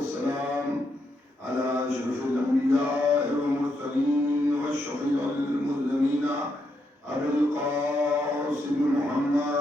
والسلام على أشرف الأنبياء والمرسلين والشفيع المذنبين أبي القاسم محمد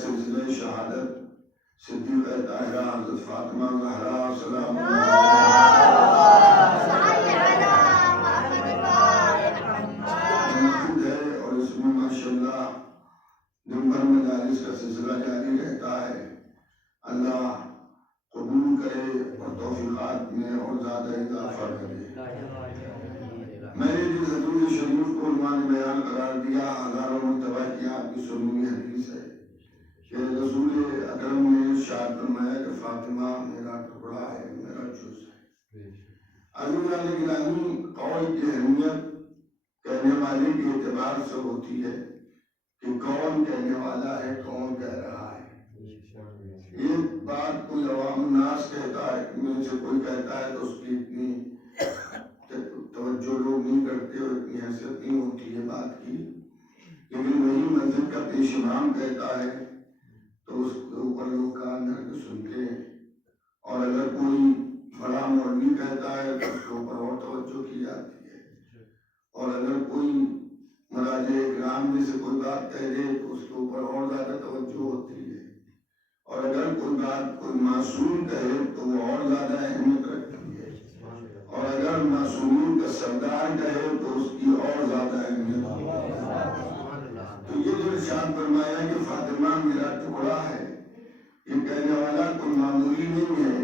سلسلہ شہادت صدیقہ طاہرہ حضرت فاطمہ زہرا سلام ہے، اور اس میں ماشاءاللہ دن بھر مجالس کا سلسلہ جاری رہتا ہے۔ اللہ قبول کرے اور توفیقات میں اور زیادہ اضافہ کرے۔ میں نے جس حدیث شریف کو عنوان بیان قرار دیا، ہزاروں مرتبہ کی آپ کی سنی ہوئی حدیث ہے کہ رسول اکرم نے ارشاد فرمایا کہ فاطمہ میرا ٹکڑا ہے، میرا جز ہے۔ عزیزان گرامی، قول کی اہمیت کہنے والے کے اعتبار سے ہوتی ہے کہ کون کہنے والا ہے، کون کہہ رہا ہے۔ ایک بات کوئی عوام الناس کہتا ہے، میں سے کوئی کہتا ہے تو اس کی اتنی توجہ لوگ نہیں کرتے اور اتنی حیثیت نہیں ہوتی ہے بات کی، لیکن وہی مسجد کا پیش امام کہتا ہے تو اس کے اوپر لوگ کان دھر کے سنتے ہیں، اور اگر کوئی بڑا مولوی کہتا ہے تو اس کے اوپر اور توجہ کی جاتی ہے، اور اگر کوئی مراجع اکرام میں سے کوئی بات کہہ دے تو اس کے اوپر اور زیادہ توجہ ہوتی ہے، اور اگر کوئی بات کوئی معصوم کہے تو وہ اور زیادہ اہمیت رکھتی ہے، اور اگر معصومین کا سردار کہے تو اس کی اور زیادہ اہمیت ہوتی ہے۔ تو یہ جو ارشاد فرمایا کہ فاطمہ میرا ٹکڑا ہے، یہ کہنے والا کوئی معمولی نہیں ہے۔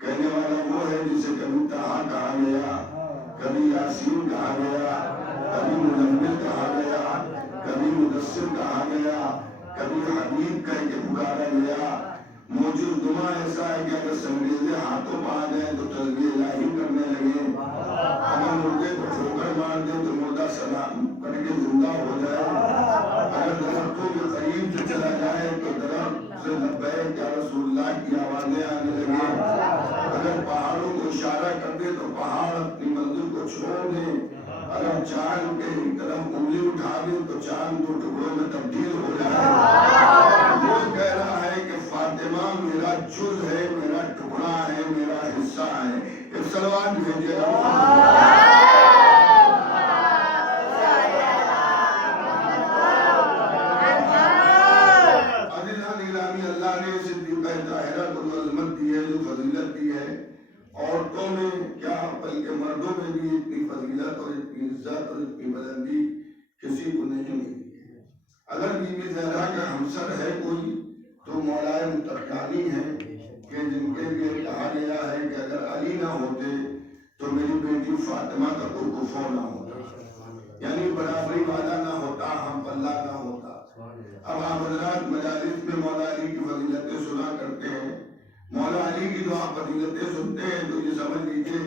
کہنے والا وہ ہے جسے کبھی طہا کہا گیا، کبھی یاسین کہا گیا، کبھی مزمل کہا گیا، کبھی مدثر کہا گیا، کبھی حبیب کہہ کے پکارا گیا۔ موجود دماء ایسا ہے کہ اگر سنگریزے ہاتھوں پا جائیں تو تسبیح الہی کرنے لگے، اگر مردے کو ٹھوکر مار دیں تو مردہ سلام کر کے زندہ ہو جائے، اگر درختوں کے قریب سے چلا جائے تو درخت سے لبیک یا رسول اللہ کی آوازیں آنے لگے، اگر پہاڑوں کو اشارہ کر دے تو پہاڑ اپنی منزل کو چھوڑ دیں، اگر چاند کے طرف انگلی اٹھا دیں تو چاند دو ٹکڑوں میں تبدیل ہو جائے۔ وہ کہہ رہا ہے کہ فاطمہ میرا جز ہے، میرا ٹکڑا ہے، میرا حصہ ہے۔ ایک صلوات بھیجیے گا۔ عورتوں میں کیا بلکہ مردوں میں بھی اتنی فضیلت اور اتنی عزت اور اتنی بلندی کسی کو نہیں ملی ہے۔ اگر بی بی زہرا کا ہمسر ہے کوئی تو مولا متقیانی ہے کہ جن کے لیے کہا گیا ہے کہ اگر علی نہ ہوتے تو میری بیٹی فاطمہ کا کوئی کفو نہ ہوتا، یعنی برابری والا نہ ہوتا، ہم پلہ نہ ہوتا۔ اب آپ حضرات مجالس میں مولا علی کی فضیلتیں سنا کرتے ہیں، مولا علی کی جو آپ فضیلتیں سنتے ہیں تو یہ سمجھ لیجئے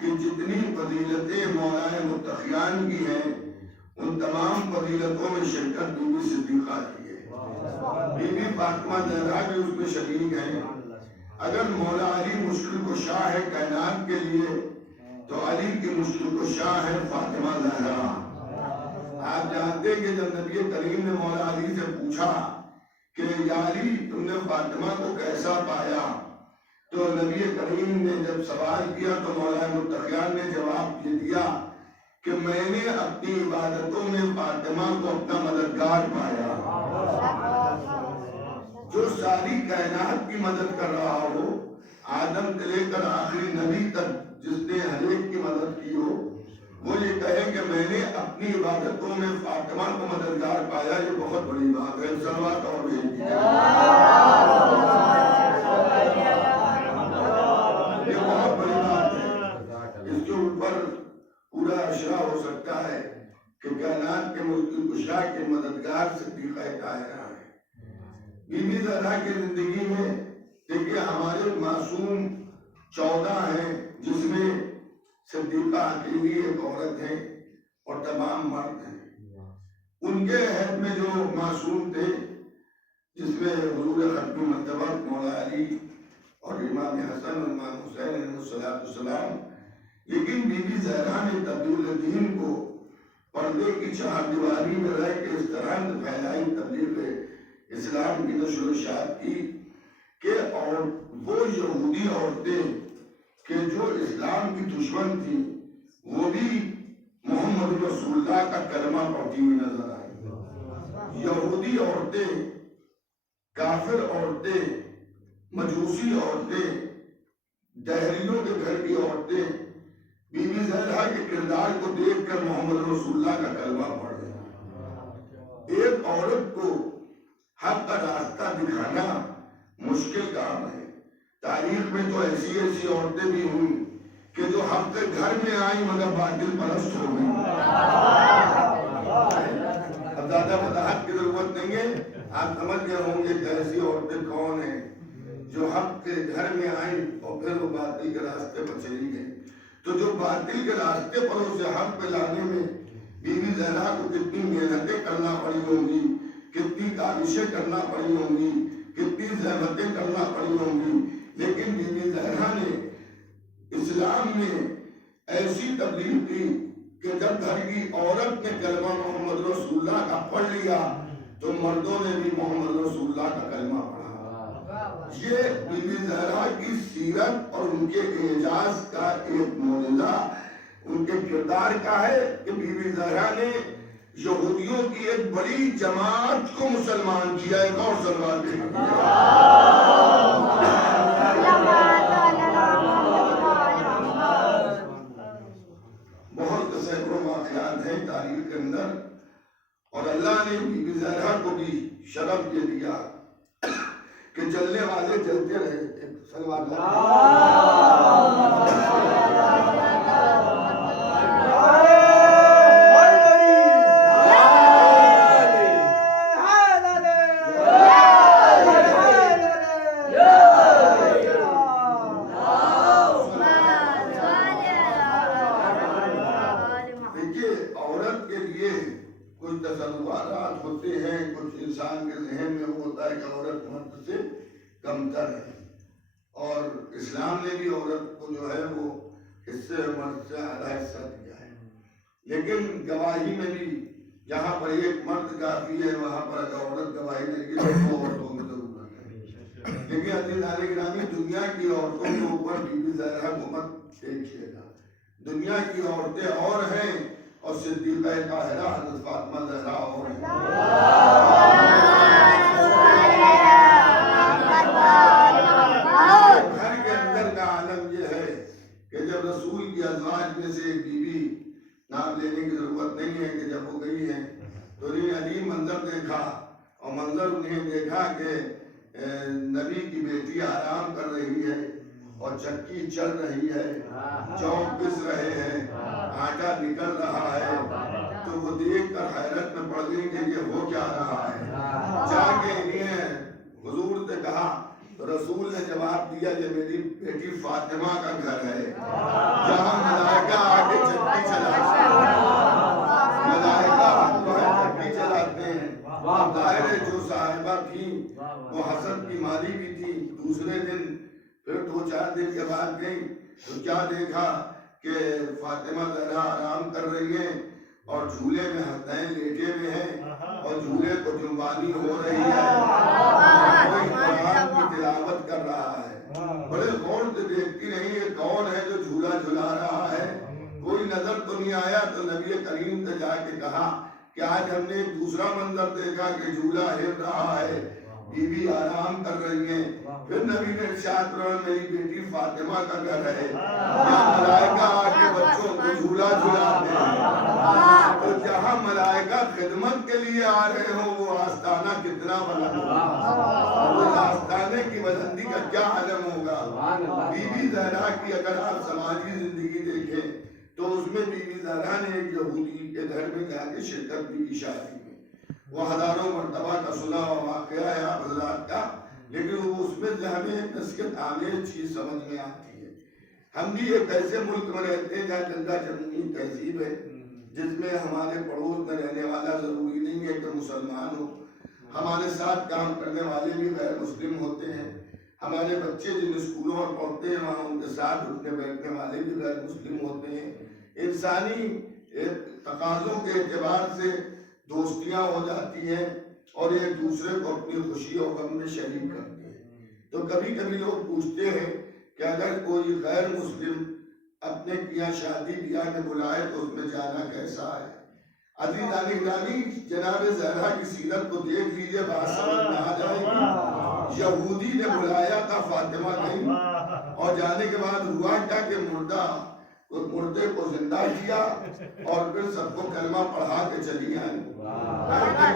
کہ جتنی فضیلتیں مولا متقیان کی ہیں ان تمام فضیلتوں میں شرکت بی بی صدیقہ کی ہے۔ بی بی فاطمہ زہرا بھی اس میں شریک ہیں۔ اگر مولا علی مشکل کشا ہے کائنات کے لیے تو علی کی مشکل کشا ہے فاطمہ زہرا۔ آپ جانتے کہ جب نبی کریم نے مولا علی سے پوچھا کہ یا علی تم نے فاطمہ کو کیسا پایا، تو نبی کریم نے جب سوال کیا تو مولا متقیان نے جواب یہ دیا کہ میں نے اپنی عبادتوں میں فاطمہ کو اپنا مددگار پایا۔ جو ساری کائنات کی مدد کر رہا ہو، آدم سے لے کر آخری نبی تک جس نے ہر ایک کی مدد کی ہو، وہ یہ کہے کہ میں نے اپنی عبادتوں میں فاطمہ کو مددگار پایا، یہ بہت بڑی بات ہے۔ صلوات اور بھیج دیجیے۔ زہرا کی زندگی میں دیکھیے ہمارے معصوم 14 ہیں، جس میں صدیقہ اکیلی ایک عورت ہے اور تمام مرد ہیں۔ ان کے عہد میں جو معصوم تھے، جس میں حضور ختم مرتبہ مولا علی اور امام حسن اور امام حسین علیہ السلام، لیکن بی بی زہرا نے تبلیغ دین کو پردے کی چار دیواری میں رہ کے اس طرح پھیلائی، تبلیغ اسلام کی نشر و اشاعت کی کہ اور وہ یہودی عورتیں کہ جو اسلام کی دشمن تھی وہ بھی محمد رسول اللہ کا کلمہ پڑھتی ہوئی نظر آئی۔ یہودی عورتیں، کافر عورتیں، مجوسی عورتیں، دہریوں کے گھر کی عورتیں بی بی زہرا کے کردار کو دیکھ کر محمد رسول اللہ کا کلمہ پڑھ رہے ہیں۔ ایک عورت کو حق کا راستہ دکھانا مشکل کام ہے۔ تاریخ میں تو ایسی عورتیں بھی ہوئی کہ جو حق کے گھر میں آئیں مگر باطل پرست ہو گئی۔ اب زیادہ وضاحت کی ضرورت نہیں ہے، آپ سمجھ گئے ہوں گے کہ ایسی عورتیں کون ہیں جو حق کے گھر میں آئیں اور پھر وہ باطل کے راستے پر چلی گئیں۔ تو جو باطل کے راستے پر اسے حق پہ لانے میں بی بی زہرا کو کتنی محنتیں کرنا پڑی ہوں گی، کتنی کاوشیں کرنا پڑی ہوں گی، کتنی زحمتیں کرنا پڑی ہوں گی، لیکن بی بی زہرا نے اسلام میں ایسی تبلیغ کی کہ جب گھر کی عورت نے کلمہ محمد رسول اللہ کا پڑھ لیا تو مردوں نے بھی محمد رسول اللہ کا کلمہ پڑھا۔ یہ بی بی زہرا کی سیرت اور ان کے اعجاز کا ایک معجزہ ان کے کردار کا ہے کہ بی بی زہرا نے یہودیوں کی ایک بڑی جماعت کو مسلمان کیا۔ ایک اور سلوات بہت سینکڑوں واقعات ہیں تاریخ کے اندر، اور اللہ نے بی بی زہرا کو بھی شرف یہ دیا کہ جلنے والے جلتے رہے۔ سلوات تصورات ہوتے ہیں، کچھ انسان کے ذہن میں وہ ہوتا ہے کہ عورت مرد سے کمتر ہے، اور اسلام نے بھی عورت کو جو ہے وہ حصے مرد سے اعلیٰ حصہ دیا ہے، لیکن گواہی میں بھی جہاں پر ایک مرد کافی ہے وہاں پر اگر عورت گواہی دے گی تو دو عورتوں کی ضرورت ہے۔ لیکن عزیزان گرامی، دنیا کی عورتوں کے اوپر بی بی زہرا کو مت دیکھیے گا، دنیا کی عورتیں اور ہیں اور صدیقہ طاہرہ حضرت فاطمہ زہرا اور گھر کے اندر کا عالم یہ ہے کہ جب رسول کی ازواج میں سے ایک بی بی، نام لینے کی ضرورت نہیں ہے کہ جب وہ گئی ہیں تو انہیں عجیب منظر دیکھا، اور منظر انہیں دیکھا کہ نبی کی بیٹی آرام کر رہی ہے اور چکی چل رہی ہے، چوک پس رہے ہیں، آٹا نکل رہا ہے، تو وہ دیکھ کر حیرت میں پڑ گئی کہ یہ ہو کیا رہا ہے۔ جا کے انہیں حضور سے کہا تو رسول نے جواب دیا یہ میری بیٹی فاطمہ کا گھر ہے جہاں ملائکہ آگے چکی چلاتے ہیں، ملائکہ چکی چلاتے ہیں۔ ظاہر ہے جو صاحبہ تھیں وہ حسد کی مالی بھی تھی، دوسرے دن پھر 2-4 دن کے بعد گئی تو کیا دیکھا کہ فاطمہ زہرا آرام کر رہی ہیں اور جھولے میں حسنین لیٹے ہوئے ہیں اور جھولے کو جنبانی ہو رہی ہے، کوئی قرآن کی تلاوت کر رہا ہے۔ بڑے غور سے دیکھتی رہی یہ کون ہے جو جھولا جھلا رہا ہے، کوئی نظر تو نہیں آیا، تو نبی کریم سے جا کے کہا کہ آج ہم نے ایک دوسرا منظر دیکھا کہ جھولا ہل رہا ہے، بی بی آرام کر رہی ہیں۔ پھر نبی نے ارشاد فرمایا میری بیٹی فاطمہ کا گھر ہے، یہاں ملائکہ آ کے بچوں کو جھولا جھلاتے ہیں، تو جہاں ملائکہ خدمت کے لیے آ رہے ہوں وہ آستانہ کتنا بلند ہوگا، وہ آستانے کی بلندی کا کیا عالم ہوگا۔ بی بی زہرا کی اگر آپ سماجی زندگی دیکھیں تو اس میں بی بی زہرا نے ایک یہودی کے گھر میں جا کے شرکت بھی کی شادی میں، وہ ہزاروں مرتبہ کا سنا ہوا واقعہ ہے آپ حضرات کا لیکن اس میں سے ہمیں ایک نصیحت آمیز چیز سمجھ میں آتی ہے. ہم بھی ایک ایسے ملک میں رہتے ہیں جہاں جنگا جمنی تہذیب ہے، جس میں ہمارے پڑوس میں رہنے والا ضروری نہیں ہے کہ مسلمان ہو. ہمارے ساتھ کام کرنے والے بھی غیر مسلم ہوتے ہیں. ہمارے بچے جن اسکولوں میں پڑھتے ہیں وہاں ان کے ساتھ اٹھنے بیٹھنے والے بھی غیر مسلم ہوتے ہیں. انسانی تقاضوں کے اعتبار سے دوستیاں ہو جاتی ہیں اور ایک دوسرے کو اپنی خوشی اور غم میں شریک کرتے ہیں. تو کبھی کبھی لوگ پوچھتے ہیں کہ اگر کوئی غیر مسلم اپنے کیا شادی بیاہ میں بلائے تو اس میں جانا کیسا ہے؟ عزیزان گرامی، جناب زہرا کی سیرت کو دیکھ لیجئے، بات سمجھ میں آ جائے گی. یہودی نے بلایا تھا، فاطمہ نہیں، اور جانے کے بعد ہوا کیا کہ مردے کو زندہ کیا اور پھر سب کو کلمہ پڑھا کے چلی آئی.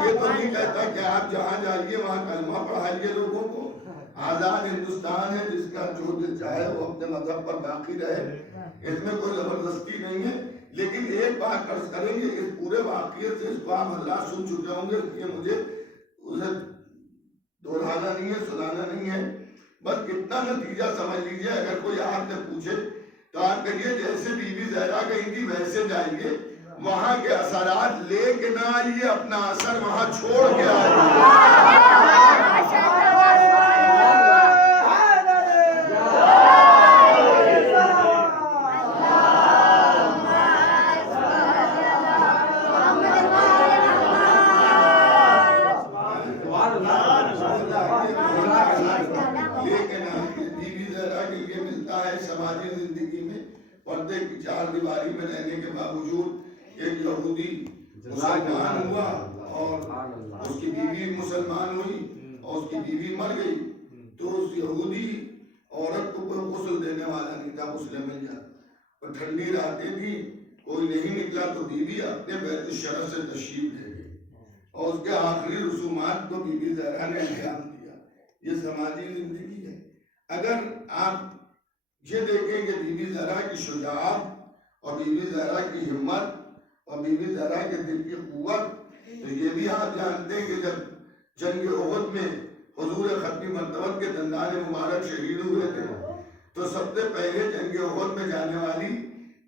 یہ تو نہیں کہتا کہ آپ جہاں جائیے وہاں کلمہ پڑھائیے لوگوں کو. آزاد ہندوستان ہے، جس کا جو دل چاہے وہ اپنے مذہب پر باقی رہے، اس میں کوئی زبردستی نہیں ہے. لیکن ایک بات عرض کریں گے، اس پورے واقعے سے اس کو آپ حضرات سن چکے ہوں گے، اس لیے مجھے اسے دہرانا نہیں ہے، سنانا نہیں ہے. بس اتنا نتیجہ سمجھ لیجئے. اگر کوئی آپ سے پوچھے تو آپ کہیے جیسے بی بی زہرا گئی تھی ویسے جائیے، وہاں کے اثرات لے کے نہ آئیے، اپنا اثر وہاں چھوڑ کے آئیے. سماجی زندگی میں پردے کی چار دیواری میں رہنے کے باوجود ایک یہودی مسلمان ہوا اور اس کی بیوی مسلمان ہوئی اور اس کی بیوی مر گئی. تو اس یہودی عورت کو کوئی غسل دینے والا نہیں تھا، غسل مل جاتا. اور ٹھنڈی راتیں تھی، کوئی نہیں نکلا تو بیوی اپنے بیت الشرف سے تشریف لے گئی اور اس کے آخری رسومات کو بی بی زہرا نے انجام دیا. یہ سماجی زندگی ہے. اگر آپ یہ دیکھیں کہ بی بی زہرا کی شجاعت اور بی بی زہرا کی ہمت اور بی بی زہرا کے دل کی قوت، تو یہ بھی آپ جانتے ہیں کہ جب جنگ احد میں حضور ختمی مرتبت کے دندان مبارک شہید ہوئے تھے تو سب سے پہلے جنگ احد میں جانے والی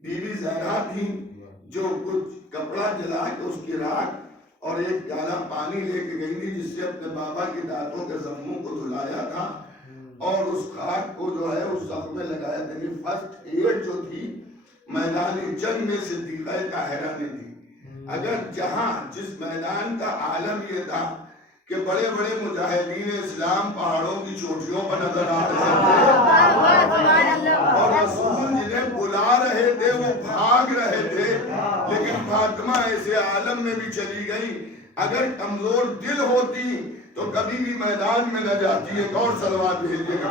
بی بی زہرا تھی، جو کچھ کپڑا جلا کے اس کی راکھ اور ایک پیالہ پانی لے کے گئی تھی، جس سے اپنے بابا کی دانتوں کے زخموں کو دھلایا تھا اور اس خاک کو جو ہے اس زخم میں لگایا تھا. فرسٹ ایڈ جو تھی میدان جنگ میں صدیقہ طاہرہ نے دی. اگر جس میدان کا عالم یہ تھا کہ بڑے بڑے مجاہدین اسلام پہاڑوں کی چوٹیوں پر نظر آ رہے تھے اور رسول جنہیں بلا رہے تھے وہ بھاگ رہے تھے، لیکن فاطمہ ایسے عالم میں بھی چلی گئی. اگر کمزور دل ہوتی تو کبھی بھی میدان میں نہ جاتی. ایک اور صلوات بھیجیے گا.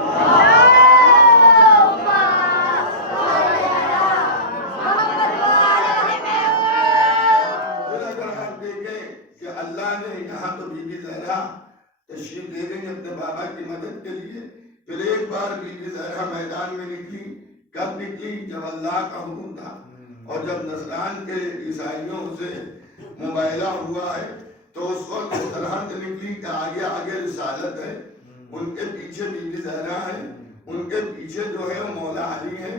پھر اگر آپ دیکھیں کہ اللہ نے یہاں تو بی بی زہرا تشریف لے گئی اپنے بابا کی مدد کے لیے. پھر ایک بار بی بی زہرا میدان میں نکلی. کب نکلی؟ جب اللہ کا حکم تھا اور جب نصران کے عیسائیوں سے مباہلہ ہوا ہے تو اس وقت اس طرح سے نکلی کہ آگے آگے رسالت ہے، ان کے پیچھے بی بی زہرا ہے، ان کے پیچھے جو ہے وہ مولا علی ہے.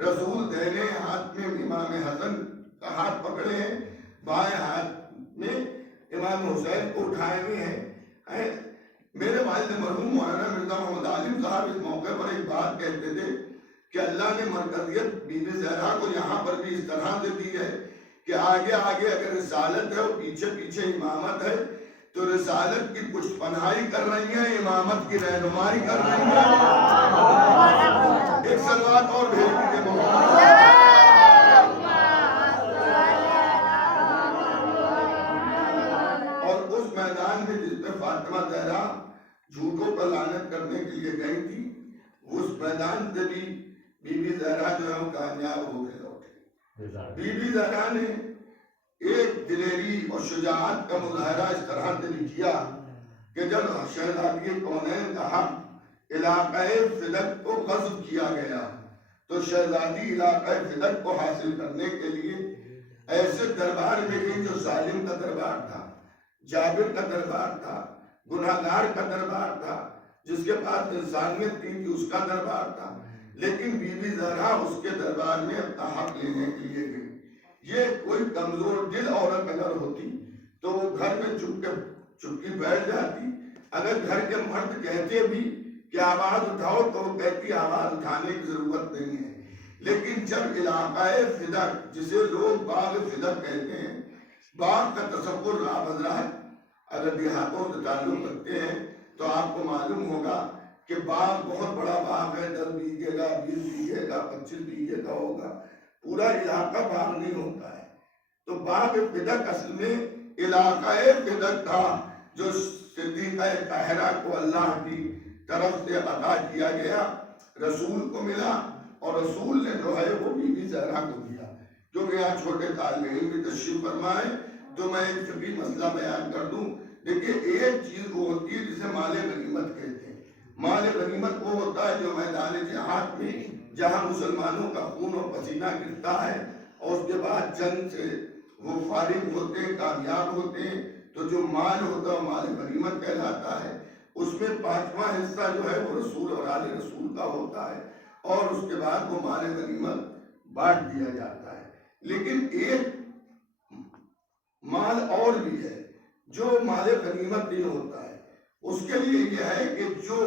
رسول دہنے ہاتھ میں امام حسن کا ہاتھ پکڑے ہیں، بائیں ہاتھ میں امام حسین کو اٹھائے ہوئے ہیں. میرے والد مرحوم مولانا مرزا محمد عالم صاحب اس موقع پر ایک بات کہتے تھے کہ اللہ نے مرکزیت بی بی زہرا کو یہاں پر بھی اس طرح سے دی ہے کہ آگے آگے اگر رسالت ہے اور پیچھے پیچھے امامت ہے، تو رسالت کی پشت پناہی کر رہی ہیں، امامت کی رہنمائی کر رہی ہیں. ایک صلوات اور بھیج دیجیے محمد. اور اس میدان میں جس میں فاطمہ زہرا جھوٹوں پر لعنت کرنے کے لیے گئی تھی، اس میدان سے بھی بی بی زہرا جو ہے وہ کامیاب ہو کے لوٹے. بی بی زہرا نے ایک دلیری اور شجاعت کا مظاہرہ اس طرح سے بھی کیا کہ جب شہزادی کونین کا علاقہ فدق کو غصب کیا گیا تو شہزادی علاقہ فدق کو حاصل کرنے کے لیے ایسے دربار میں گئی جو ظالم کا دربار تھا، جابر کا دربار تھا، گناہگار کا دربار تھا، جس کے پاس انسانیت تھی کہ اس کا دربار تھا، لیکن بی بی زہرا اس کے دربار میں اپنا حق لینے کے لیے گئی۔ یہ کوئی کمزور دل عورت اگر ہوتی تو وہ گھر میں چپکی بیٹھ جاتی۔ اگر گھر کے مرد کہتے بھی کہ آواز اٹھاؤ تو وہ کہتی آواز اٹھانے کی ضرورت نہیں ہے۔ لیکن جب علاقہ فدق، جسے لوگ باغ فدق کہتے ہیں، باغ کا تصور آپ حضرات اگر دیہاتوں سے تعلق رکھتے ہیں تو آپ کو معلوم ہوگا کہ باغ بہت بڑا باغ ہے، 10 بیگھے کا، 20 بیگھے کا، 25 بیگھے کا ہوگا، پورا علاقہ باغ نہیں ہوتا ہے۔ تو باغ فدق اصل میں علاقہ فدق تھا جو صدیقہ طاہرہ کو اللہ کی طرف سے عطا کیا گیا، رسول کو ملا، اور رسول نے جو ہے وہ بی بی زہرا کو دیا۔ کیونکہ یہاں چھوٹے طالب علم بھی تشریف فرمائے تو میں ایک فقہی مسئلہ بیان کر دوں۔ دیکھیے ایک چیز وہ ہوتی ہے جسے مال غنیمت کہتے ہیں۔ مال غنیمت وہ ہوتا ہے جو میدان جہاد میں جہاں مسلمانوں کا خون و پسینہ گرتا ہے اور اس کے بعد جنگ سے وہ فارغ ہوتے ہیں، کامیاب ہوتے ہیں، تو جو مال ہوتا ہے مال غنیمت کہلاتا ہے۔ اس میں 5واں حصہ جو ہے وہ رسول اور آل رسول کا ہوتا ہے، اور اس کے بعد وہ مال غنیمت بانٹ دیا جاتا ہے۔ لیکن ایک مال اور بھی ہے جو مال غنیمت نہیں ہوتا ہے، اس کے لیے یہ ہے کہ جو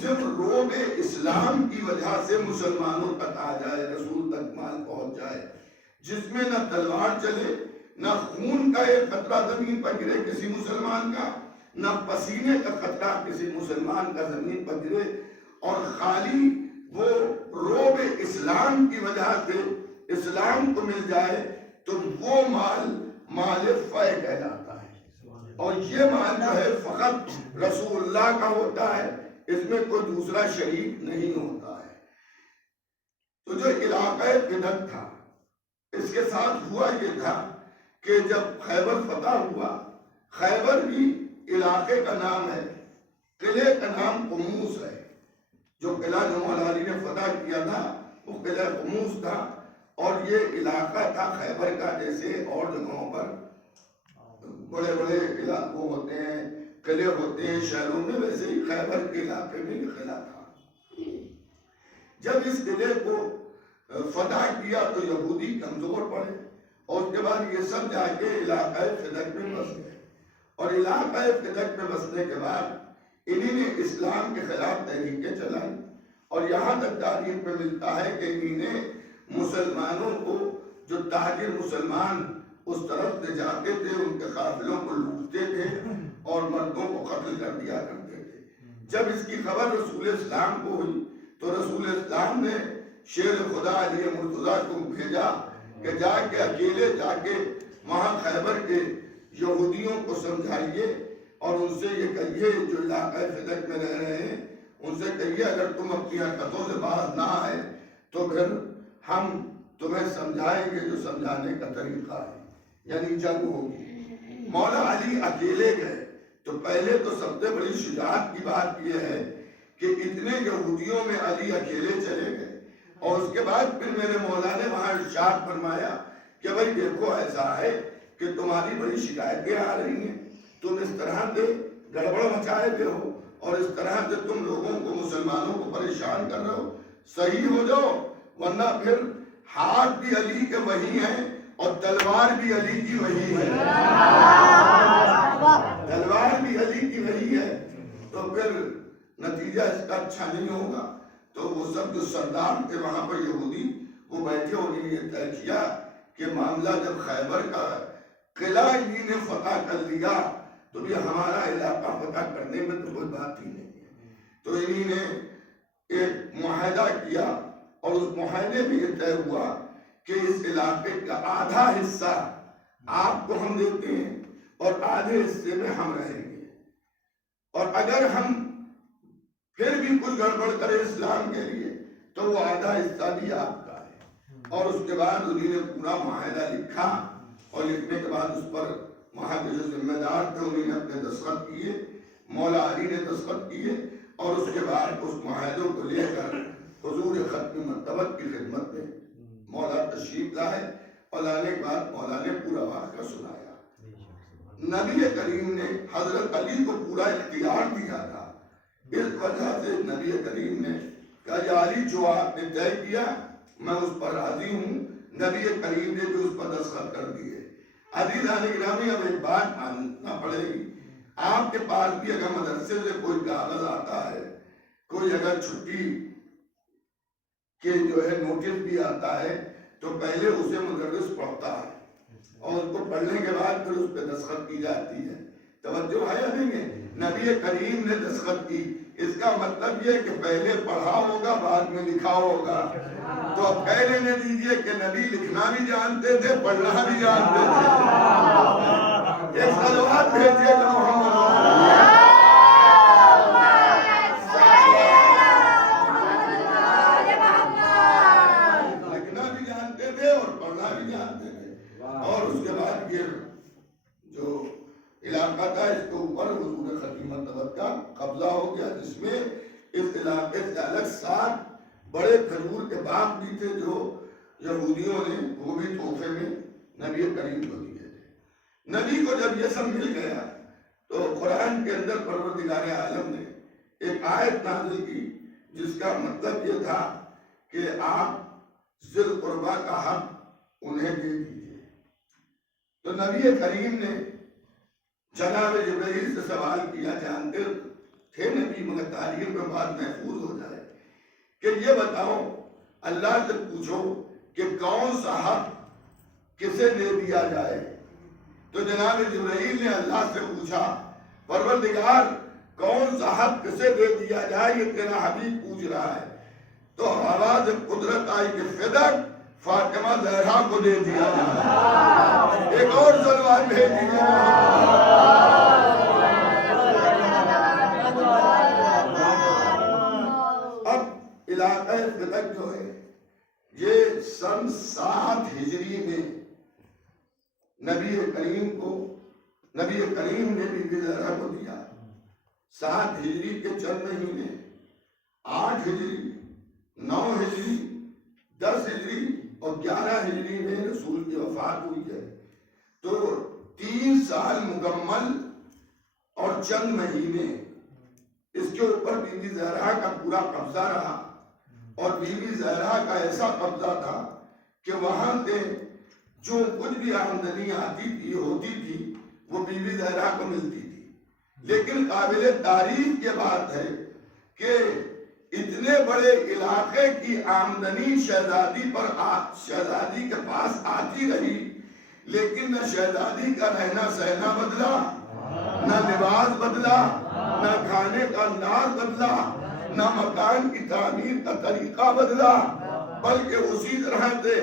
صرف روب اسلام کی وجہ سے مسلمانوں تک آ جائے، رسول تک مال پہنچ جائے، جس میں نہ تلوار چلے، نہ خون کا ایک قطرہ زمین پر گرے کسی مسلمان کا، نہ پسینے کا قطرہ کسی مسلمان کا زمین پر گرے، اور خالی وہ روب اسلام کی وجہ سے اسلام کو مل جائے، تو وہ مال فے کہلاتا ہے۔ اور یہ مال جو ہے فقط رسول اللہ کا ہوتا ہے، اس میں کوئی دوسرا شریک نہیں ہوتا ہے۔ تو جو علاقہ فدق تھا، اس کے ساتھ ہوا یہ تھا کہ جب خیبر فتح ہوا، خیبر بھی علاقے کا نام ہے، قلعے کا نام قموس ہے۔ جو قلعہ جو مولا علی نے فتح کیا تھا وہ قلعہ قموس تھا، اور یہ علاقہ تھا خیبر کا، جیسے اور جگہوں پر بڑے بڑے علاقوں ہوتے ہیں، قلعے ہوتے ہیں شہروں میں، ویسے ہی خیبر کے علاقے میں یہ قلعہ تھا۔ جب اس قلعے کو فتح کیا تو یہودی کمزور پڑے، اور اس کے بعد یہ سب جا کے علاقہ فدق میں بس گئے، اور علاقہ فدق میں بسنے کے بعد انہی نے اسلام کے خلاف تحریکیں چلائی، اور یہاں تک تاریخ میں ملتا ہے کہ انہی نے مسلمانوں کو، جو تاجر مسلمان اس طرف سے جاتے تھے، ان کے قافلوں کو لوٹتے تھے اور مردوں کو قتل کر دیا کرتے تھے۔ جب اس کی خبر رسول اسلام کو ہوئی تو رسول اسلام نے شیر خدا علی مرتضیٰ کو بھیجا کہ جا کے اکیلے جا کے وہاں خیبر کے یہودیوں کو سمجھائیے، اور ان سے یہ کہیے جو علاقہ فدق میں رہ رہے ہیں، ان سے کہیے اگر تم اپنی حرکتوں سے باز نہ آئے تو پھر ہم تمہیں سمجھائیں گے جو سمجھانے کا طریقہ ہے، یعنی جنگ ہوگی۔ مولا علی اکیلے گئے تو پہلے تو سب سے بڑی شجاعت کی بات یہ ہے کہ اتنے یہودیوں میں علی اکیلے چلے گئے، اور اس کے بعد پھر میرے مولا نے وہاں ارشاد فرمایا کہ بھائی دیکھو ایسا ہے کہ تمہاری بڑی شکایتیں آ رہی ہیں، تم اس طرح سے گڑبڑ مچائے ہوئے ہو، اور اس طرح سے تم لوگوں کو، مسلمانوں کو پریشان کر رہے ہو، صحیح ہو جاؤ، ورنہ پھر ہاتھ بھی علی کے وہی ہیں اور تلوار بھی علی کی وہی ہے، تلوار بھی علی کی وہی ہے، تو پھر نتیجہ اس کا اچھا نہیں ہوگا۔ تو وہ سب جو سردار تھے وہاں پر یہودی، وہ بیٹھے، انہوں نے یہ طے کیا کہ معاملہ جب خیبر کا قلعہ انہی نے فتح کر لیا تو بھی ہمارا علاقہ فتح کرنے میں تو کوئی بات ہی نہیں ہے۔ تو انہی نے ایک معاہدہ کیا، اور اس معاہدے میں یہ طے ہوا کہ اس علاقے کا آدھا حصہ آپ کو ہم دیتے ہیں اور آدھے حصے میں ہم رہیں گے، اور اگر ہم پھر بھی کچھ گڑبڑ کرے اسلام کے لیے تو وہ آدھا حصہ بھی آپ کا ہے۔ اور اس کے بعد انہی نے پورا معاہدہ لکھا، اور لکھنے کے بعد اس پر وہاں کے جو ذمہ دار تھے انہی نے اپنے دستخط کیے، مولا علی نے دستخط کیے، اور اس کے بعد اس معاہدوں کو لے کر حضور ختم مکتبت کی خدمت میں مولا تشریف لائے، اور لانے کے بعد مولا نے پورا واقعہ سنایا۔ نبی کریم نے حضرت علی کو پورا اختیار دیا تھا اس وجہ سے نبی کریم نے کہا یا علی جو آپ نے طے کیا میں اس پر راضی ہوں. نبی کریم نے بھی اس پر دستخط کر دیے. عزیزان گرامی اب ایک بات ماننا پڑے گی, آپ کے پاس بھی اگر مدرسے سے کوئی کاغذ آتا ہے, کوئی اگر چھٹی کہ جو ہے نوٹس بھی آتا ہے, تو پہلے اسے مدرس پڑھتا ہے اور اس کو پڑھنے کے بعد پھر اس پہ دستخط کی جاتی ہے. توجہ ہے یا نہیں ہے؟ نبی کریم نے دستخط کی, اس کا مطلب یہ کہ پہلے پڑھا ہوگا بعد میں لکھا ہوگا. تو کہہ لینے دیجئے کہ نبی لکھنا بھی جانتے تھے پڑھنا بھی جانتے تھے. ایک صلوات بھیجیے گا محمد. اور اس کے بعد یہ جو علاقہ تھا اس کے اوپر حضور ختم النبوت کا قبضہ ہو گیا, جس میں اس علاقے سے الگ 7 بڑے کھجور کے باغ بھی تھے جو یہودیوں نے وہ بھی تحفے میں نبی کریم کو دیے تھے. نبی کو جب یہ سب مل گیا تو قرآن کے اندر پروردگار عالم نے ایک آیت نازل کی جس کا مطلب یہ تھا کہ آپ ذی القربیٰ کا حق انہیں دے دیجیے. تو نبی کریم نے جناب جبرائیل سے سوال کیا, جانتے تھے نبی مگر تاریخ میں بات محفوظ ہو جائے, کہ یہ بتاؤ اللہ سے پوچھو کہ کون سا حق کسے دے دیا جائے. تو جناب جبرائیل نے اللہ سے پوچھا پروردگار کون سا حق کسے دے دیا جائے, یہ تیرا حبیب پوچھ رہا ہے. تو آواز قدرت آئی کہ فدق فاطمہ زہرا کو دے دیا جائے. ایک اور سلوات بھیج دیجیے. اب علاقہ فدق جو ہے یہ سن 7 ہجری میں نبی کریم نے بی بی زہرا کو دیا. 7 ہجری کے چند مہینے 8 ہجری 9 ہجری 10 ہجری اور 11 ہجری میں رسول کی وفات ہوئی ہے. تو 3 سال مکمل اور چند مہینے اس کے اوپر بی بی زہرا کا پورا قبضہ رہا. اور بی بی زہرا کا ایسا قبضہ تھا کہ وہاں سے جو کچھ بھی آمدنی آتی تھی ہوتی تھی وہ بی بی زہرا کو ملتی تھی. لیکن قابل تعریف یہ بات ہے کہ اتنے بڑے علاقے کی آمدنی شہزادی کے پاس آتی رہی, لیکن نہ شہزادی کا رہنا سہنا بدلا, نہ لباس بدلا, نہ کھانے کا انداز بدلا, نہ مکان کی تعمیر کا طریقہ بدلا, بلکہ اسی طرح سے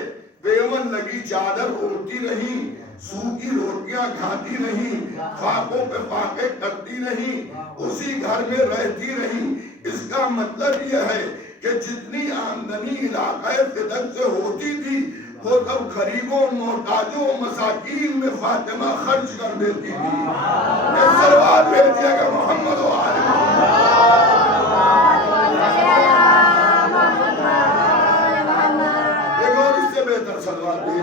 پیون لگی چادر اوڑھتی رہی, سوکھی روٹیاں کھاتی رہی, فاقوں پہ فاقے کرتی رہی, اسی گھر میں رہتی رہی. اس کا مطلب یہ ہے کہ جتنی آمدنی علاقہ فدق سے ہوتی تھی وہ سب غریبوں, محتاجوں, مساکین میں فاطمہ خرچ کر دیتی تھی. یہ سلوات بھیجیے گا محمد و آل محمد. ایک اور اس سے بہتر سلوات بھیجیے.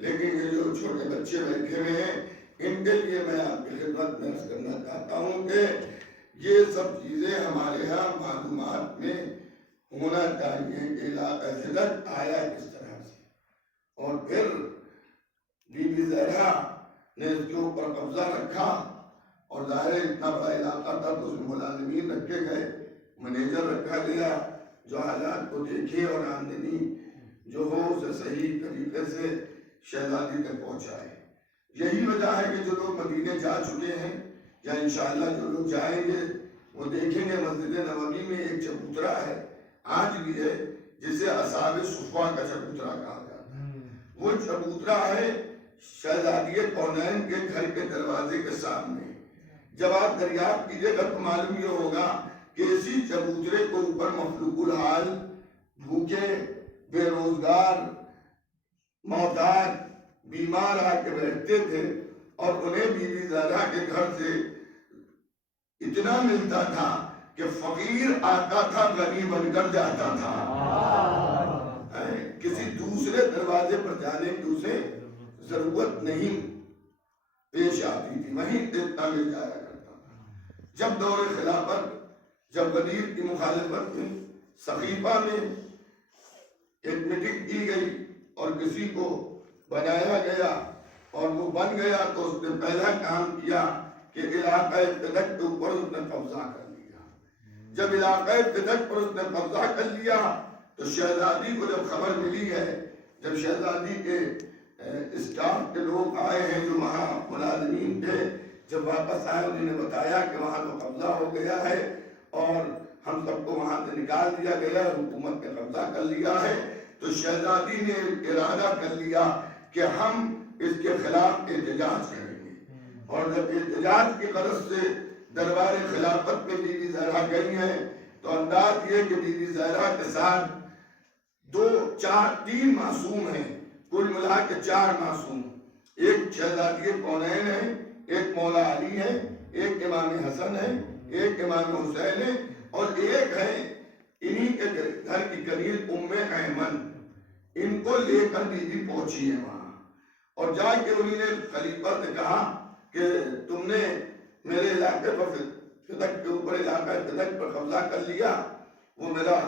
لیکن یہ جو چھوٹے بچے بیٹھے ہوئے ہیں ان کے لیے میں آپ کی خدمت میں عرض کرنا چاہتا ہوں کہ یہ سب چیزیں ہمارے ہاں معلومات میں ہونا چاہیے کہ علاقہ فدق آیا کس طرح سے. اور پھر بی بی زہرا نے اس کے اوپر قبضہ رکھا اور ظاہر اتنا بڑا علاقہ تھا تو اس میں ملازمین رکھے گئے, منیجر رکھا گیا جو حالات کو دیکھے اور آمدنی جو ہو اسے صحیح طریقے سے شہزادی تک پہنچائے. یہی وجہ ہے کہ جو لوگ مدینے جا چکے ہیں یا انشاءاللہ جو لوگ جائیں گے وہ دیکھیں گے مسجد نبوی میں ایک چبوترا ہے, آج بھی ہے, جسے اصحاب صفہ کا چبوترا کہا جاتا ہے. وہ چبوترا ہے شہزادی کونین کے گھر کے دروازے کے سامنے. جب آپ دریافت کیجئے گا تو معلوم یہ ہوگا کہ اسی چبوترے کو اوپر مخلوق الحال, بھوکے, بے روزگار, محتاج, بیمار آ کے بیٹھتے تھے اور انہیں بی بی زہرا کے گھر سے اتنا ملتا تھا کہ فقیر آتا تھا غنی بن کر جاتا تھا، کسی دوسرے دروازے پر جانے کی اسے ضرورت نہیں پیش آتی تھی، وہیں دیتا مل جایا کرتا تھا۔ جب دور خلافت، جب غدیر کی مخالفت میں سقیفہ میں ایک میٹنگ کی گئی اور کسی کو بنایا گیا اور وہ بن گیا، تو اس نے پہلا کام کیا کہ علاقہ فدق کے اوپر اس نے قبضہ کر لیا۔ جب علاقہ فدق پر اس نے قبضہ کر لیا تو شہزادی کو جب خبر ملی ہے، جب شہزادی کے اسٹاف کے لوگ آئے ہیں جو وہاں ملازمین تھے، جب واپس آئے انہوں نے بتایا کہ وہاں تو قبضہ ہو گیا ہے اور ہم سب کو وہاں سے نکال دیا گیا، حکومت نے قبضہ کر لیا ہے، تو شہزادی نے ارادہ کر لیا کہ ہم اس کے خلاف احتجاج کریں گے۔ اور جب احتجاج کی غرض سے دربار خلافت میں بی بی زہرا گئی ہیں تو انداز یہ کہ بی بی زہرا کے ساتھ تین معصوم ہیں، کل ملا کے 4 معصوم، ایک شہزادی کونین ہے، ایک مولا علی ہے، ایک امام حسن ہے، ایک امام حسین ہے، اور ایک ہے انہی کے گھر کی قریب ام ایمن۔ ان کو لے کر بی بی پہنچی ہے وہاں، اور جا کے انہوں نے خلیفہ سے کہا کہ تم نے میرے علاقے پر فدق کے اوپر، علاقہ فدق پر قبضہ کر لیا، وہ میرا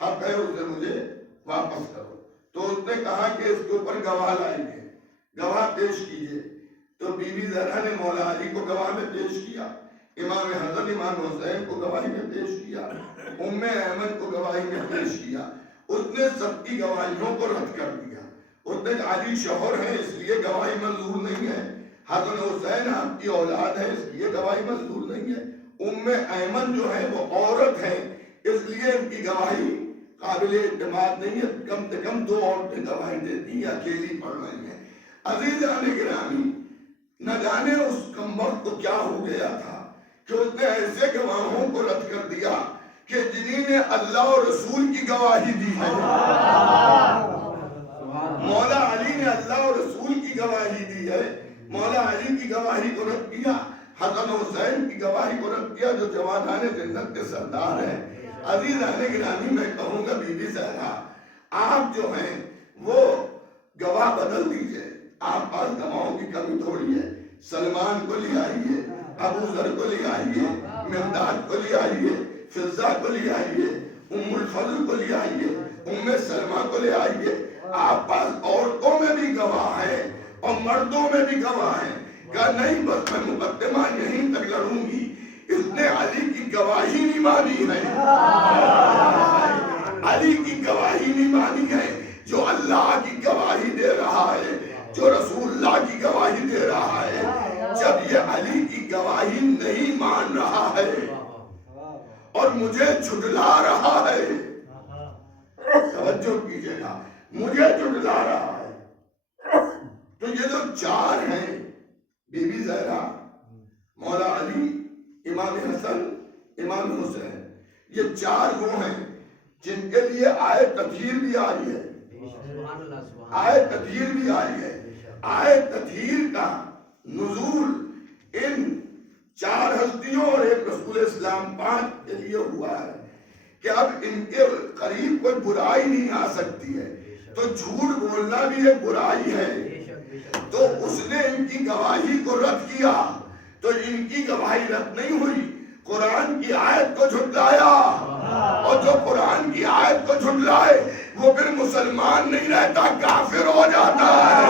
حق ہے، اسے مجھے واپس کرو۔ تو اس نے کہا کہ اس کے اوپر گواہ لائیں گے، گواہ پیش کیجئے۔ تو بی بی زہرا نے مولا علی کو گواہ میں پیش کیا، امام حسن امام حسین کو گواہی میں پیش کیا، ام ایمن کو گواہی میں پیش کیا۔ اس نے سب کی گواہیوں کو رد کر دیا۔ اس نے علی شوہر ہیں اس لیے گواہی منظور نہیں ہے، حسن حسین آپ کی اولاد ہے اس لیے گواہی منظور نہیں ہے، ام ایمن جو ہے وہ عورت ہے اس لیے ان کی گواہی قابل اعتماد نہیں ہے، کم سے کم 2 عورتیں گواہی دیتی ہیں، اکیلی پڑھ رہی ہیں۔ عزیزان گرامی، نہ جانے اس کمبخت کو کیا ہو گیا تھا کہ اس نے ایسے گواہوں کو رد کر دیا کہ جنہوں نے اللہ اور رسول کی گواہی دی ہے۔ مولا علی نے اللہ اور رسول کی گواہی دی ہے، مولا علی کی گواہی کو رد کیا، حسن حسین کی گواہی کو رد کیا جو جوانان جنت کے سردار ہیں۔ عزیزان گرامی، میں کہوں گا بی بی زہرا آپ جو ہیں وہ گواہ بدل دیجئے، آپ پاس گواہوں کی کمی تھوڑی ہے۔ سلمان کو لے آئیے، ابو ذر کو لے آئیے، مقداد کو لے آئیے، فضہ کو لے آئیے، ام الفضل کو لے آئیے، ام سلمہ کو لے آئیے۔ آپ پاس عورتوں میں بھی گواہ ہیں اور مردوں میں بھی گواہ ہیں۔ کہا نہیں، بس میں مقدمہ یہیں تک لڑوں گی، اس نے علی کی گواہی نہیں مانی ہے، علی کی گواہی نہیں مانی ہے، جو اللہ کی گواہی دے رہا ہے، جو رسول اللہ کی گواہی دے رہا ہے۔ جب یہ علی کی گواہی نہیں مان رہا ہے اور مجھے جھٹلا رہا ہے، توجہ کیجئے گا، مجھے جھٹلا رہا ہے، تو یہ جو 4 ہیں، بی بی زہرا، مولا علی، امام حسن، امام حسین، یہ 4 وہ ہیں جن کے لیے آیت تطہیر بھی آئی ہے، آیت تطہیر بھی آئی ہے۔ آیت تطہیر کا نزول ان 4 ہستیوں اور ایک رسول اسلام 5 کے لیے ہوا ہے کہ اب ان کے قریب کوئی برائی نہیں آ سکتی ہے، تو جھوٹ بولنا بھی ایک برائی ہے۔ تو اس نے ان کی گواہی کو رد کیا، تو ان کی گواہی رد نہیں ہوئی، قرآن کی آیت کو جھٹلایا، اور جو قرآن کی آیت کو جھٹلائے وہ پھر مسلمان نہیں رہتا، کافر ہو جاتا ہے۔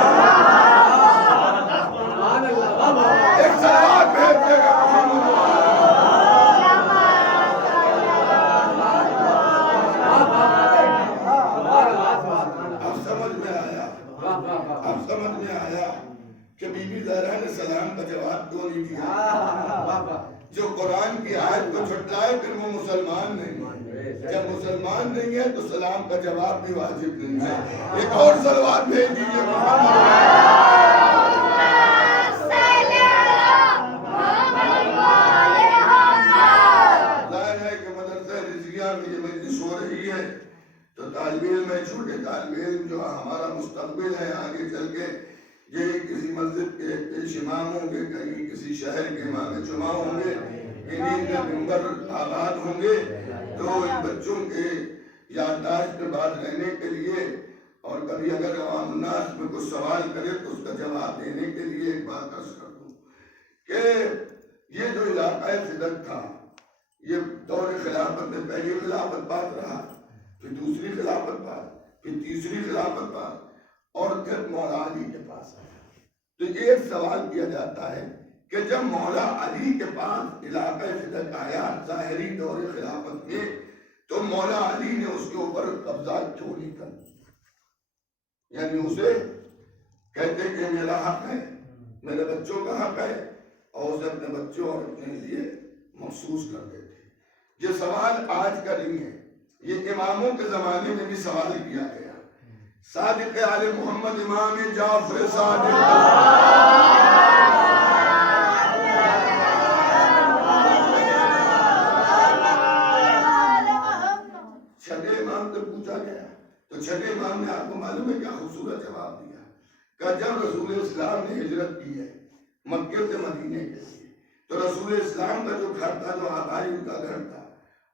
ایک صلوات بھیجتے گا محمد۔ اب سمجھ میں آیا کہ بی بی زہرا نے سلام کا جواب کیوں نہیں دیا؟ جو قرآن کی آیت کو جھٹلائے پھر وہ مسلمان نہیں، جب مسلمان نہیں ہے تو سلام کا جواب بھی واجب نہیں ہے۔ ایک اور صلوات بھیج دیجیے ظاہر ہے کہ مدرسہ رضویہ میں یہ مجلس ہو رہی ہے تو طالب علم ہے، چھوٹے طالب علم جو ہمارا مستقبل ہے آگے چل کے، یہ کسی مسجد کے پیش امام ہوں گے، کہیں کسی شہر کے امام جمعہ ہوں گے، انہیں کے منبر آباد ہوں گے تو ان بچوں کے یادداشت میں بات رہنے کے لیے اور کبھی اگر عوام الناس میں کچھ سوال کرے تو اس کا جواب دینے کے لیے ایک بات عرض کر دوں کہ یہ جو علاقہ فدق تھا یہ دور خلافت میں پہلی خلافت بعد رہا، پھر دوسری خلافت بعد، پھر تیسری خلافت بعد، اور پھر مولا علی کے پاس آیا۔ تو یہ ایک سوال کیا جاتا ہے کہ جب مولا علی کے پاس علاقہ فدق آیا ظاہری دور خلافت میں تو مولا علی نے اس کے اوپر قبضہ کیوں نہیں کر؟ یعنی اسے کہتے کہ میرا حق ہے، میرے بچوں کا حق ہے، اور اسے اپنے بچوں اور اپنے لیے محسوس کر دیتے۔ یہ سوال آج کا نہیں ہے، یہ اماموں کے زمانے میں بھی سوال کیا گیا۔ صادق آل محمد امام جعفر صادق چھٹے امام سے پوچھا گیا تو چھٹے امام نے آپ کو معلوم ہے کیا خوبصورت جواب دیا کہ جب رسول اسلام نے ہجرت کی ہے مکے سے مدینے کے لیے تو رسول اسلام کا جو گھر تھا، جو آبائی ان کا گھر تھا،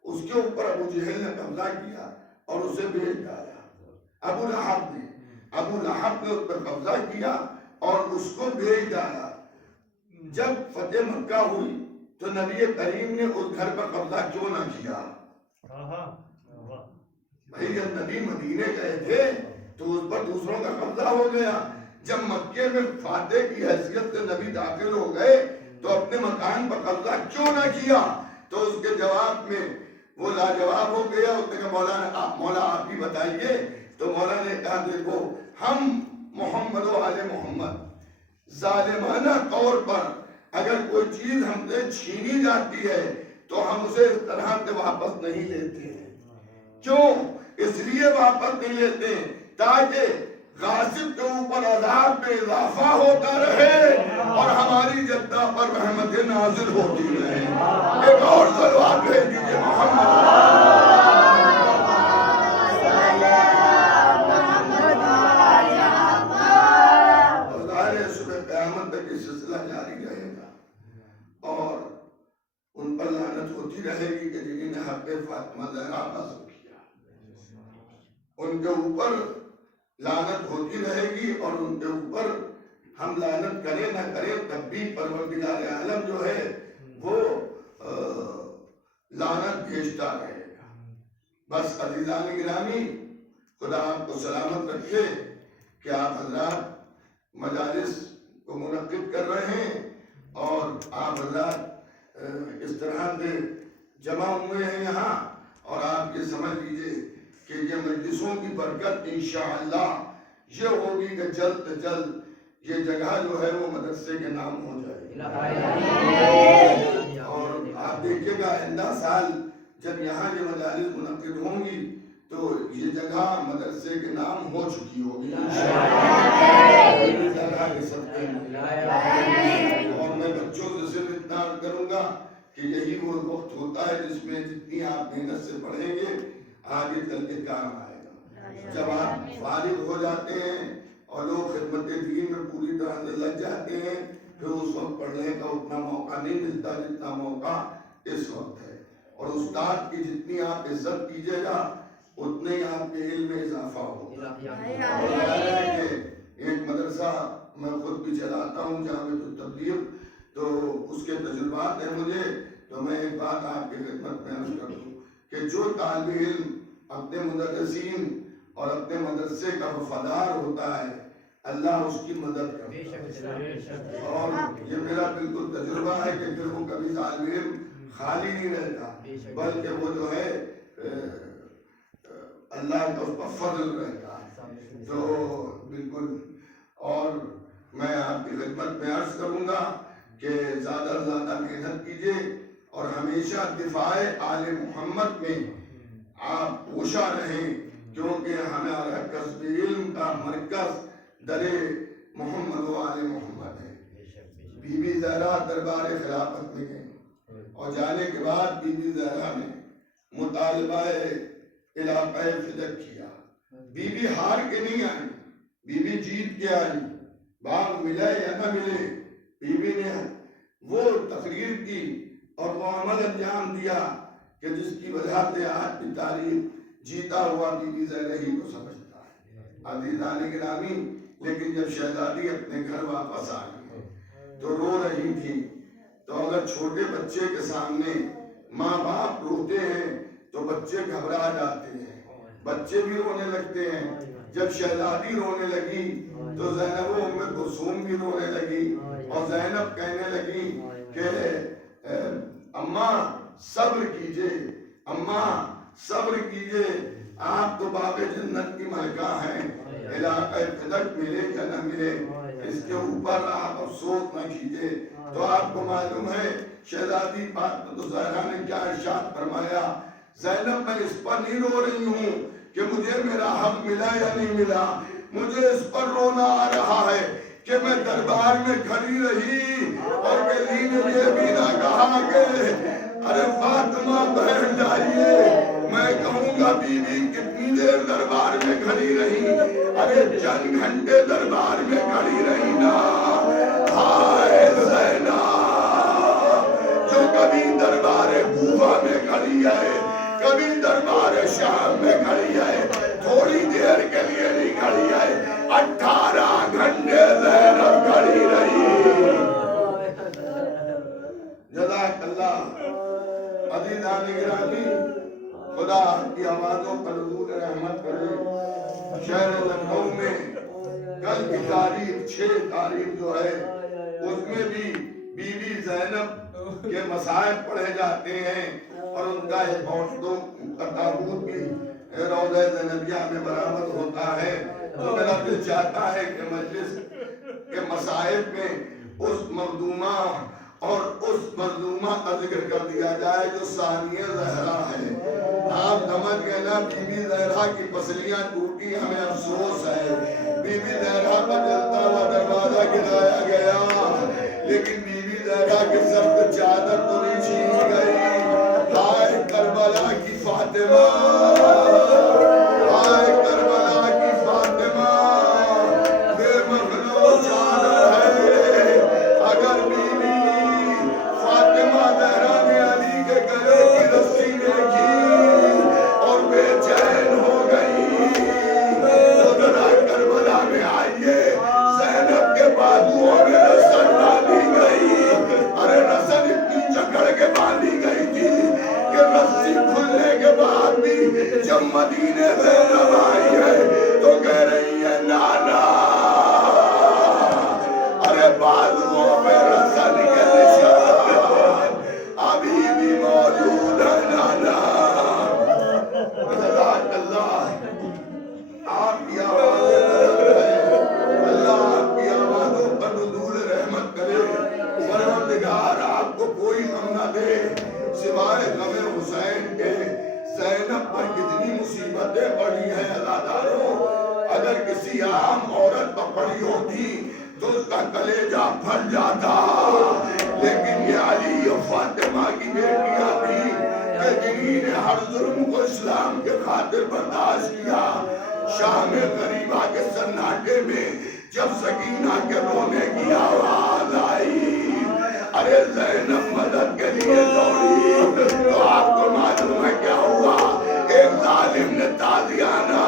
اس کے اوپر ابو جہل نے قبضہ کیا اور اسے بھیج ڈالا۔ ابو لہب نے اس پر قبضہ کیا اور اس کو بھیج ڈالا۔ جب فتح مکہ ہوئی تو نبی کریم نے اس گھر پر قبضہ کیوں نہ کیا؟ بھائی جب نبی مدینے گئے تھے تو اس پر دوسروں کا قبضہ ہو گیا، جب مکے میں فاتح کی حیثیت سے نبی داخل ہو گئے تو اپنے مکان پر قبضہ کیوں نہ کیا؟ تو اس کے جواب میں وہ لاجواب ہو گیا۔ اس نے کہا مولا آپ ہی بتائیے۔ تو مولا نے کہا دیکھو ہم محمد و آل محمد ظالمانہ طور پر اگر کوئی چیز ہم سے چھینی جاتی ہے تو ہم اسے اس طرح سے واپس نہیں لیتے ہیں۔ کیوں؟ اس لیے واپس نہیں لیتے تاکہ غاصب کے اوپر عذاب میں اضافہ ہوتا رہے اور ہماری جدہ پر رحمت نازل ہوتی رہے۔ ایک اور صلوات بھیج دیجیے محمد۔ جاری رہے گا اور ان پر لعنت ہوتی رہے گی کہ جنہوں نے حق فاطمہ زہرا غصب کیا، ان کے اوپر لعنت ہوتی رہے گی اور ان کے اوپر ہم لعنت کریں نہ کریں تب بھی پروردگار عالم جو ہے وہ لعنت بھیجتا رہے گا۔ بس عزیزان گرامی، خدا آپ کو سلامت رکھے کہ آپ حضرات مجالس کو منعقد کر رہے ہیں اور آپ حضرات اس طرح سے جمع ہوئے ہیں یہاں، اور آپ یہ سمجھ لیجئے کہ یہ مجلسوں کی برکت انشاءاللہ یہ ہوگی کہ جلد سے جلد یہ جگہ جو ہے وہ مدرسے کے نام ہو جائے گی۔ اور آپ دیکھیے گا آئندہ سال جب یہاں یہ مجالس منعقد ہوں گی تو یہ جگہ مدرسے کے نام ہو چکی ہوگی اور میں بچوں سے صرف اتنا کروں گا کہ یہی وہ وقت ہوتا ہے جس میں جتنی آپ محنت سے پڑھیں گے آگے چل کے کام آئے گا۔ جب آپ فارغ ہو جاتے ہیں اور لوگ خدمت دین میں پوری طرح سے لگ جاتے ہیں پھر اس وقت پڑھنے کا اتنا موقع نہیں ملتا جتنا موقع اس وقت ہے، اور استاد کی جتنی آپ عزت کیجیے گا اتنے ہی آپ کے علم میں اضافہ ہوگا۔ ایک مدرسہ میں خود بھی چلاتا ہوں جامعۃ التبلیغ، تو اس کے تجربات ہیں مجھے، تو میں ایک بات آپ کی خدمت میں عرض کر دوں کہ جو طالب علم اپنے مدرسین اور اپنے مدرسے کا وفادار ہوتا ہے اللہ اس کی مدد کرتا ہے، اور یہ میرا بالکل تجربہ ہے کہ پھر وہ کبھی طالب علم خالی نہیں رہتا بلکہ وہ جو ہے اللہ کا اس پر فضل رہتا ہے۔ تو بالکل، اور میں آپ کی خدمت میں عرض کروں گا کہ زیادہ سے زیادہ محنت کیجیے اور ہمیشہ دفاع آل محمد میں آپ کوشاں رہیں، کیونکہ ہمارا کسب علم کا مرکز در محمد و آل محمد ہے۔ بی بی زہرا دربار خلافت میں گئے اور جانے کے بعد بی بی زہرا نے مطالبہ علاقہ فدق کیا۔ بی بی ہار کے نہیں آئی، بی بی جیت کے آئی، باغ ملے یا نہ ملے، بی بی نے وہ تقریر کی اور وہ عمل انجام دیا کہ جس کی وجہ سے آج کی تاریخ جیتا ہوا بی بی زینب ہی کو سمجھتا ہے۔ عزیزان گرامی، لیکن جب شہزادی اپنے گھر واپس آ گئی تو رو رہی تھی، تو اگر چھوٹے بچے کے سامنے ماں باپ روتے ہیں تو بچے گھبرا جاتے ہیں، بچے بھی رونے لگتے ہیں۔ جب شہزادی رونے لگی تو زینب و ام کلثوم بھی رونے لگی، اور زینب کہنے لگی کہ اماں صبر کیجئے، اماں صبر کیجئے، آپ تو باب جنت کی ملکہ ہیں، علاقہ فدق ملے یا نہ ملے اس کے اوپر آپ افسوس نہ کیجئے۔ تو آپ کو معلوم ہے شہزادی فاطمہ الزہرا نے کیا ارشاد فرمایا، زینب میں اس پر نہیں رو رہی ہوں کہ مجھے میرا حق ملا یا نہیں ملا، مجھے اس پر رونا آ رہا ہے کہ میں دربار میں کھڑی رہی اور کسی نے یہ بھی نہ کہا کہ ارے فاطمہ بیٹھ جائیے، میں کہوں گا بی بی کتنی دیر دربار میں کھڑی رہی، ارے چند گھنٹے دربار میں کھڑی رہی نا۔ ہائے زینب جو کبھی دربار کوفہ میں کھڑی ہے، کبھی دربار شام میں کھڑی ہے، تھوڑی دیر کے لیے نہیں کھڑی ہے، 18 گھنٹے زینب کھڑی رہی۔ جزاک اللہ۔ عزیزان گرامی، خدا آپ کی آوازوں پر نزول رحمت کرے۔ شہر لکھنؤ میں کل کی تاریخ 6 تاریخ جو ہے اس میں بھی بی بی زینب کے مصائب پڑھے جاتے ہیں، اور ان کا ایک عورتوں کا تابوت بھی روضہ زینبیہ میں برآمد ہوتا ہے۔ تو میرا دل چاہتا ہے کہ مجلس کے مصائب میں اس مخدومہ اور اس مظلومہ کا ذکر کر دیا جائے جو ثانیہ زہرا ہے۔ آپ سمجھ گئے نا، بی بی زہرا کی پسلیاں ٹوٹی، ہمیں افسوس ہے۔ بی بی زہرا کا جلتا ہوا دروازہ گرایا گیا، لیکن بی بی زہرا کی سخت چادر تو نہیں چھینی گئی۔ ہائے کربلا کی فاطمہ، ہائے کربلا کی فاطمہ، بے مخلوع چادر ہے۔ اگر بی بی فاطمہ زہرا نے علی کے گلے کی رسی دیکھی اور بے چین ہو گئی تو ذرا کربلا میں آئیے، زینب کے بازوؤں میں رسن ڈالی گئی، ارے رسن اتنی جکڑ کے باندھی گئی تھی کہ رسی کھلنے کے بعد بھی جب مدینے زینب آئی ہے تو کہہ رہی ہے نانا، ارے بازوؤں میں رسن کے نشان ابھی بھی موجود ہے نانا۔ جزاک اللہ۔ آپ کی آوازیں بلند ہیں، اللہ آپ کی آوازوں پر نزول رحمت کرے۔ پروردگار آپ کو کوئی غم نہ دے سوائے غم حسین کے۔ زینب پر کتنی مصیبتیں پڑی ہیں عزاداروں، اگر کسی عام عورت پر پڑی ہوتی تو اس کا کلیجہ پھٹ جاتا، لیکن یہ علی و فاطمہ کی بیٹیاں تھیں کہ جنہی نے ہر ظلم کو اسلام کے خاطر برداشت کیا۔ شام غریبہ کے سناٹے میں جب سکینہ کے رونے کی آواز آئی، ارے زینب مدد کے لیے دوڑی، تو آپ کو معلوم ہے کیا ہوا؟ ایک ظالم نے تازیانہ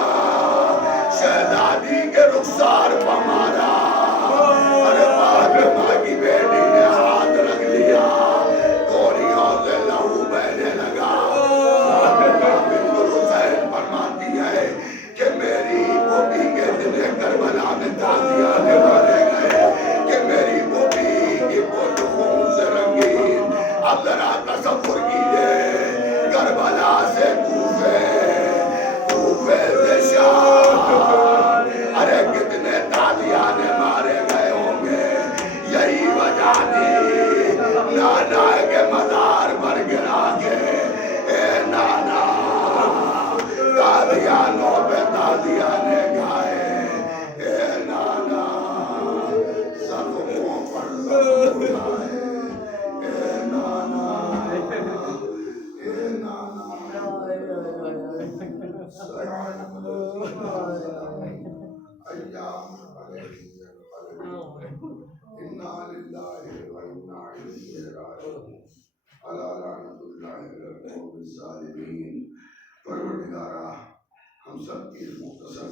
شہزادی کے رخسار پر مارا، ارے فاطمہ کی بیٹی نے ہاتھ رکھ لیا، گوریوں سے لہو بہنے لگا۔ فاطمہ بنت حسین فرماتی ہے کہ میری بوبی کے دل کربلا میں تازیانے مارے گئے کہ میری بوبی کی بوجھ خون سے رنگین۔ اب ذرا تصور کیجئے، کربلا سے کوفے، کوفے سے شام، ارے کتنے تازیانے مارے گئے ہوں گے۔ یہی وجہ تھی نانا کے مزار پر گرا کے، اے نانا، تازیانوں پہ تازیانے گائے، اے نانا، زخموں پر زخم اٹھائے، اے نانا، اے نانا، سلام ایام علیہ انا للہ و انا الیہ راجعون۔ الا لعنت اللہ علی القوم الظالمین۔ پروردگارہ ہم سب کی مختصر